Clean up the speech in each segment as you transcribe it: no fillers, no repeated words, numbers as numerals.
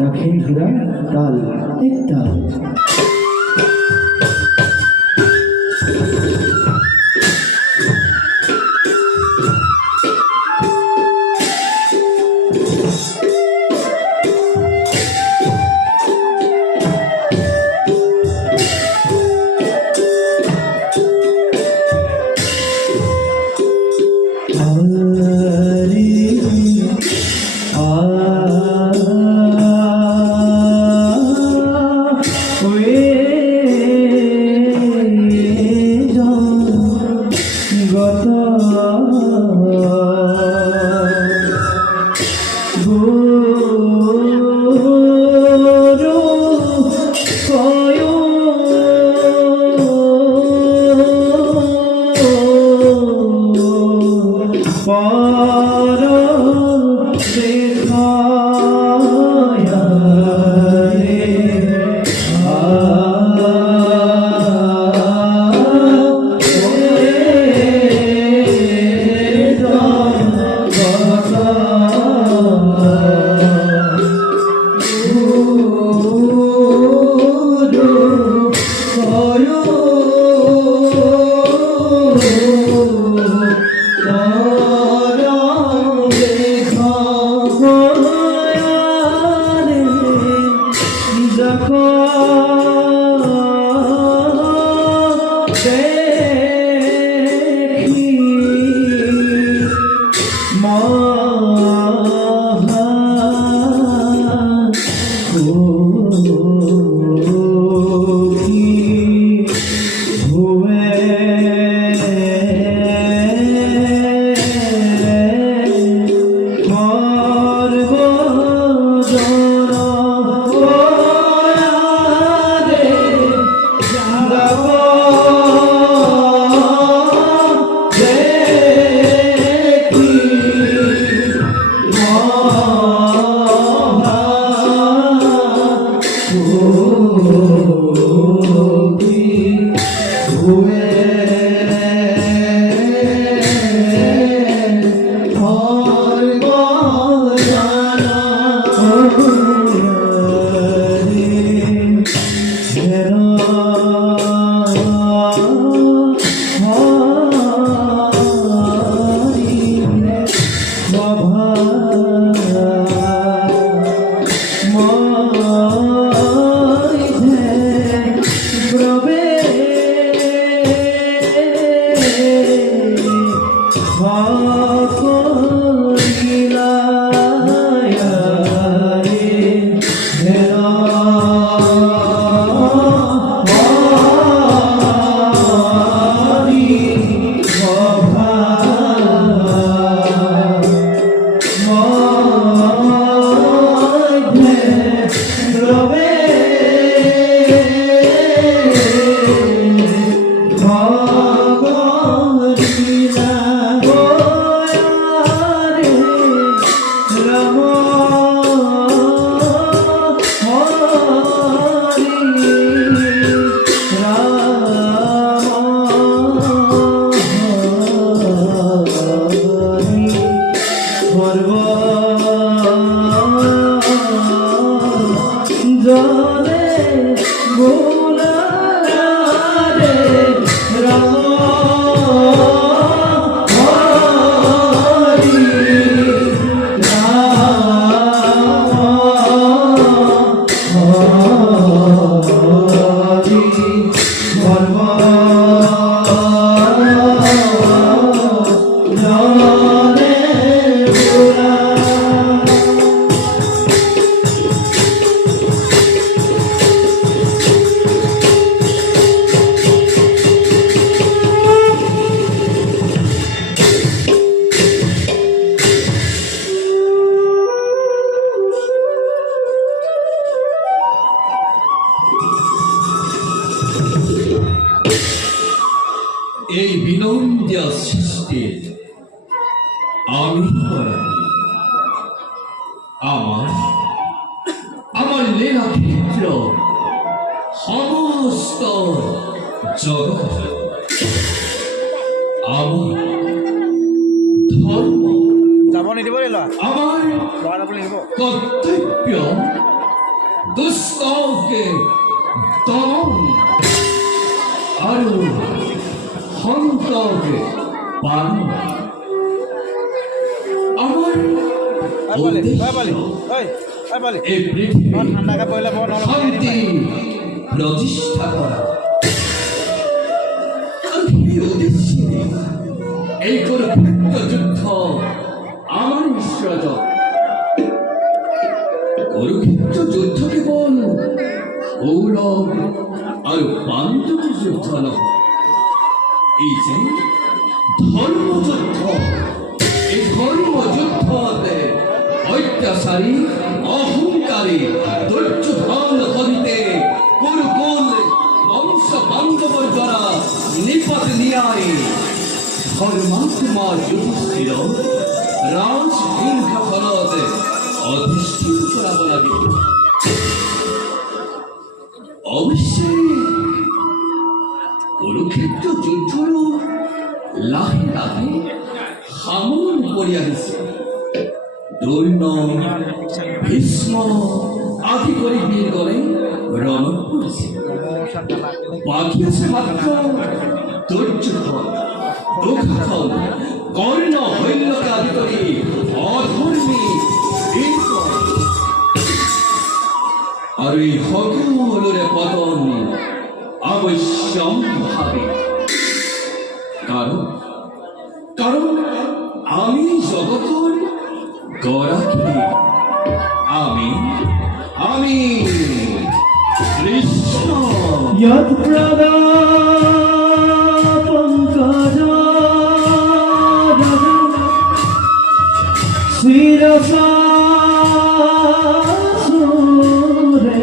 রাখেন হীরা তাল এক তাল এই বিনন্দিয়া সৃষ্টির আমি আমার আমার লীলা ক্ষেত্র সমস্ত জগৎ আমার ধর্ম, যাব নিদিব ল'ৰা আমার ল'ৰা বুলি নিব কর্তব্য দুষ্টকে দমন আর সন্তকে পালন। আমার পালি পালি এই পৃথিবী ঠাণ্ডাকৈ পৰিলে বৰ নহ'লে শান্তি প্রতিষ্ঠা করা। এই উদ্দেশ্যে এই কুরুক্ষেত্র যুদ্ধ আমার নিঃস্রজ। কুরুক্ষেত্র যুদ্ধ কেবল কৌরব আর পাণ্ডবের যুদ্ধ নয়, এই যে ধর্মযুদ্ধ। এই ধর্মযুদ্ধতে অত্যাচারী অহংকারী দুর্যোধন হরিতে কুরুকুল বংশ বান্ধবর দ্বারা নিপাত নিয়ায় ধর্মাত্মা যুধিষ্ঠির রাজহিংসা ফলতে অধিষ্ঠিত করাব লাগিব। অবশ্যই কুরুক্ষেত্র যুদ্ধৰ লাহে লাহে সামৰণ কৰি আহিছে। দ্ৰোণ ভীষ্ম আদি কৰি বীৰগণে ৰণত পৰিছে। বাকী আছে মাত্ৰ দুৰ্যোধন, দুঃশাসন, কৰ্ণ, শল্যকে আদি কৰি অধৰ্মী বীৰগণ। আৰু এই সকলোৰে পতন অবশ্যম্ভাৱী। কারণ আমি জগতৰ গৰাকী। আমি কৃষ্ণ। यत् प्रदा पंकजा शिरसा सुरेश्वर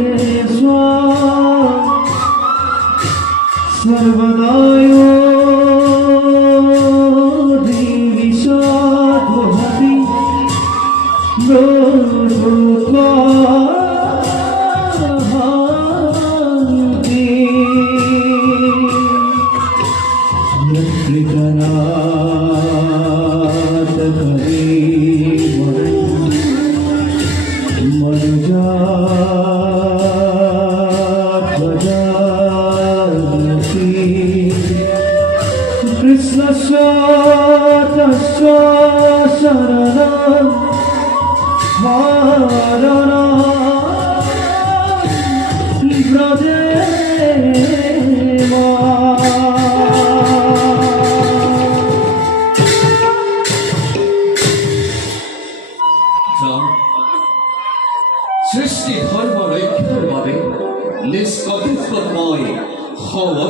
सर्वदायो दिविषाद्वहति कृष्ण शरण मारण ब्रजे সৃষ্টি ধর্ম রক্ষার বাবে নিষ্কটিকময় হওয়া